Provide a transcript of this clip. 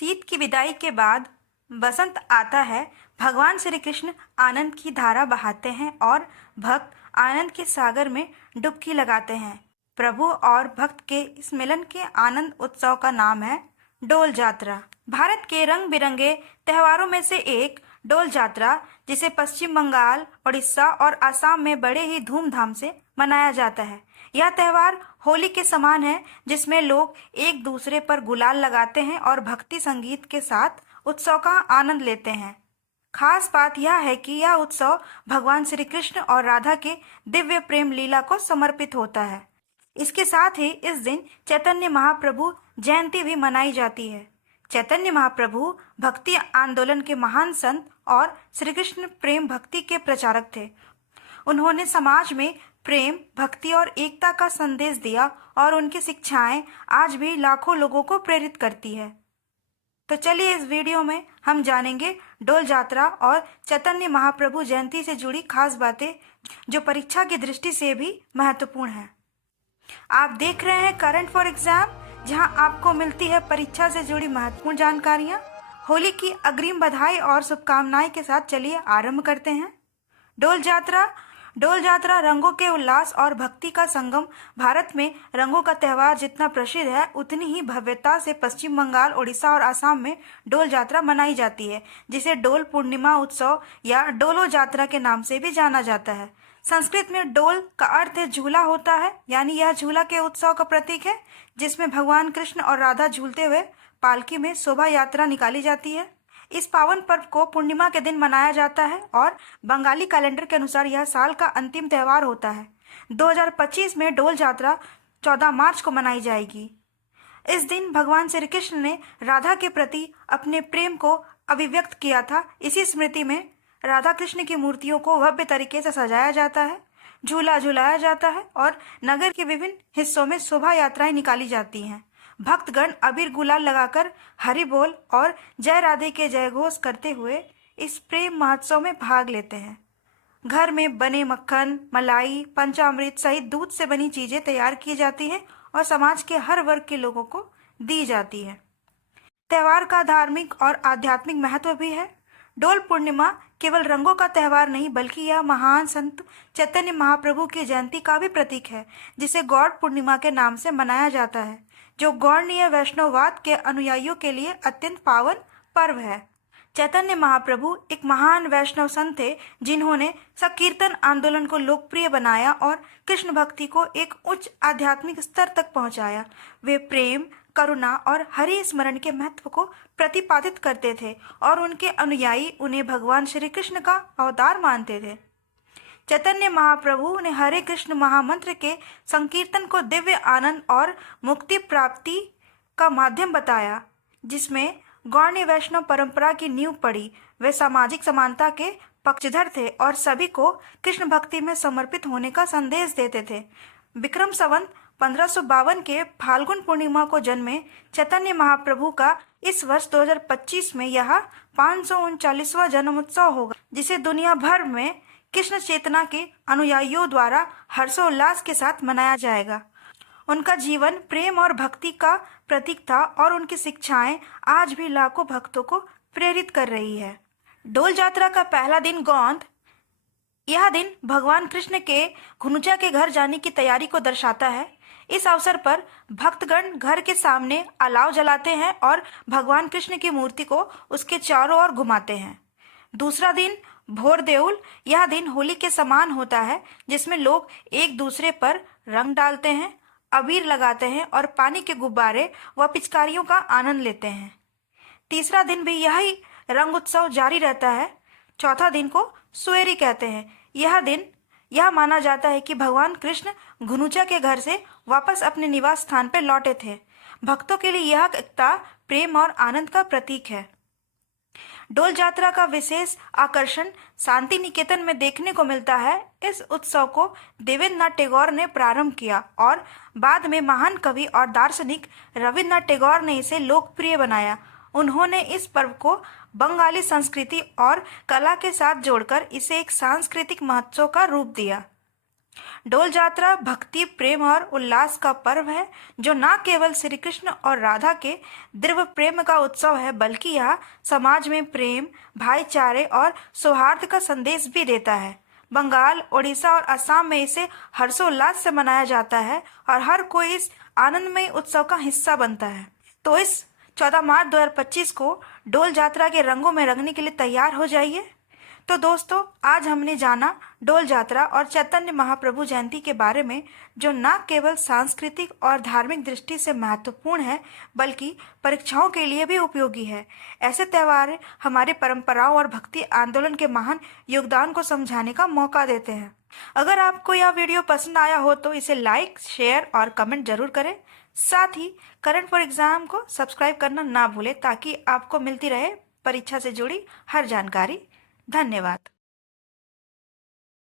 शीत की विदाई के बाद बसंत आता है। भगवान श्री कृष्ण आनंद की धारा बहाते हैं और भक्त आनंद के सागर में डुबकी लगाते हैं। प्रभु और भक्त के इस मिलन के आनंद उत्सव का नाम है डोल यात्रा। भारत के रंग बिरंगे त्योहारों में से एक डोल यात्रा, जिसे पश्चिम बंगाल, उड़ीसा और असम में बड़े ही धूमधाम से मनाया जाता है। यह त्योहार होली के समान है, जिसमें लोग एक दूसरे पर गुलाल लगाते हैं और भक्ति संगीत के साथ उत्सव का आनंद लेते हैं। खास बात यह है कि यह उत्सव भगवान श्री कृष्ण और राधा के दिव्य प्रेम लीला को समर्पित होता है। इसके साथ ही इस दिन चैतन्य महाप्रभु जयंती भी मनाई जाती है। चैतन्य महाप्रभु भक्ति आंदोलन के महान संत और श्री कृष्ण प्रेम भक्ति के प्रचारक थे। उन्होंने समाज में प्रेम, भक्ति और एकता का संदेश दिया और उनकी शिक्षाएं आज भी लाखों लोगों को प्रेरित करती है। तो चलिए इस वीडियो में हम जानेंगे डोल यात्रा और चैतन्य महाप्रभु जयंती से जुड़ी खास बातें, जो परीक्षा की दृष्टि से भी महत्वपूर्ण है। आप देख रहे हैं करंट फॉर एग्जाम, जहां आपको मिलती है परीक्षा से जुड़ी महत्वपूर्ण जानकारियां। होली की अग्रिम बधाई और शुभकामनाएं के साथ चलिए आरंभ करते हैं। डोल यात्रा रंगों के उल्लास और भक्ति का संगम। भारत में रंगों का त्यौहार जितना प्रसिद्ध है, उतनी ही भव्यता से पश्चिम बंगाल, उड़ीसा और असम में डोल यात्रा मनाई जाती है, जिसे डोल पूर्णिमा उत्सव या डोलो यात्रा के नाम से भी जाना जाता है। संस्कृत में डोल का अर्थ झूला होता है, यानी यह झूला के उत्सव का प्रतीक है, जिसमें भगवान कृष्ण और राधा झूलते हुए पालकी में शोभा यात्रा निकाली जाती है। इस पावन पर्व को पूर्णिमा के दिन मनाया जाता है और बंगाली कैलेंडर के अनुसार यह साल का अंतिम त्यौहार होता है। 2025 में डोल यात्रा 14 मार्च को मनाई जाएगी। इस दिन भगवान श्री कृष्ण ने राधा के प्रति अपने प्रेम को अभिव्यक्त किया था। इसी स्मृति में राधा कृष्ण की मूर्तियों को भव्य तरीके से सजाया जाता है, झूला झुलाया जाता है और नगर के विभिन्न हिस्सों में शोभा यात्राएं निकाली जाती हैं। भक्तगण अबीर गुलाल लगाकर हरि बोल और जय राधे के जयघोष करते हुए इस प्रेम महोत्सव में भाग लेते हैं। घर में बने मक्खन, मलाई, पंचामृत सहित दूध से बनी चीजें तैयार की जाती हैं और समाज के हर वर्ग के लोगों को दी जाती है। त्योहार का धार्मिक और आध्यात्मिक महत्व भी है। डोल पूर्णिमा केवल रंगों का त्यौहार नहीं, बल्कि यह महान संत चैतन्य महाप्रभु की जयंती का भी प्रतीक है, जिसे गौड़ पूर्णिमा के नाम से मनाया जाता है, जो गौड़ीय वैष्णववाद के अनुयायियों के लिए अत्यंत पावन पर्व है। चैतन्य महाप्रभु एक महान वैष्णव संत थे, जिन्होंने संकीर्तन आंदोलन को लोकप्रिय बनाया और कृष्ण भक्ति को एक उच्च आध्यात्मिक स्तर तक पहुंचाया। वे प्रेम, करुणा और हरि स्मरण के महत्व को प्रतिपादित करते थे और उनके अनुयायी उन्हें भगवान श्री कृष्ण का अवतार मानते थे। चैतन्य महाप्रभु ने हरे कृष्ण महामंत्र के संकीर्तन को दिव्य आनंद और मुक्ति प्राप्ति का माध्यम बताया, जिसमें गौड़ वैष्णव परंपरा की नींव पड़ी। वे सामाजिक समानता के पक्षधर थे और सभी को कृष्ण भक्ति में समर्पित होने का संदेश देते थे। विक्रम संवत 1552 के फाल्गुन पूर्णिमा को जन्मे चैतन्य महाप्रभु का इस वर्ष 2025 में यह 539वां जन्मोत्सव होगा, जिसे दुनिया भर में कृष्ण चेतना के अनुयायियों द्वारा हर्षोल्लास के साथ मनाया जाएगा। उनका जीवन प्रेम और भक्ति का प्रतीक था और उनकी शिक्षाएं आज भी लाखों भक्तों को प्रेरित कर रही है। डोल यात्रा का पहला दिन गौंद। यह दिन भगवान कृष्ण के गुंजा के घर जाने की तैयारी को दर्शाता है। इस अवसर पर भक्तगण घर के सामने अलाव जलाते हैं और भगवान कृष्ण की मूर्ति को उसके चारों ओर घुमाते हैं। दूसरा दिन भोर देउल। यह दिन होली के समान होता है, जिसमें लोग एक दूसरे पर रंग डालते हैं, अबीर लगाते हैं और पानी के गुब्बारे व पिचकारियों का आनंद लेते हैं। तीसरा दिन भी यही रंग उत्सव जारी रहता है। चौथा दिन को सुएरी कहते हैं। यह माना जाता है कि भगवान कृष्ण गुंजा के घर से वापस अपने निवास स्थान पर लौटे थे। भक्तों के लिए यह एकता, प्रेम और आनंद का प्रतीक है। डोल यात्रा का विशेष आकर्षण शांति निकेतन में देखने को मिलता है। इस उत्सव को देवेंद्रनाथ टैगोर ने प्रारंभ किया और बाद में महान कवि और दार्शनिक रविन्द्रनाथ टैगोर ने इसे लोकप्रिय बनाया। उन्होंने इस पर्व को बंगाली संस्कृति और कला के साथ जोड़कर इसे एक सांस्कृतिक महोत्सव का रूप दिया। डोल यात्रा भक्ति, प्रेम और उल्लास का पर्व है जो न केवल श्री कृष्ण और राधा के दिव्य प्रेम का उत्सव है, बल्कि यह समाज में प्रेम, भाईचारे और सौहार्द का संदेश भी देता है। बंगाल, ओडिशा और असम में इसे हर्षोल्लास से मनाया जाता है और हर कोई इस आनंदमय उत्सव का हिस्सा बनता है। तो इस 14 मार्च 2025 को डोल यात्रा के रंगों में रंगने के लिए तैयार हो जाइए। तो दोस्तों, आज हमने जाना डोल यात्रा और चैतन्य महाप्रभु जयंती के बारे में, जो न केवल सांस्कृतिक और धार्मिक दृष्टि से महत्वपूर्ण है, बल्कि परीक्षाओं के लिए भी उपयोगी है। ऐसे त्यौहार हमारी परंपराओं और भक्ति आंदोलन के महान योगदान को समझाने का मौका देते हैं। अगर आपको यह वीडियो पसंद आया हो तो इसे लाइक, शेयर और कमेंट जरूर करें। साथ ही करंट फॉर एग्जाम को सब्सक्राइब करना ना भूलें, ताकि आपको मिलती रहे परीक्षा से जुड़ी हर जानकारी। धन्यवाद।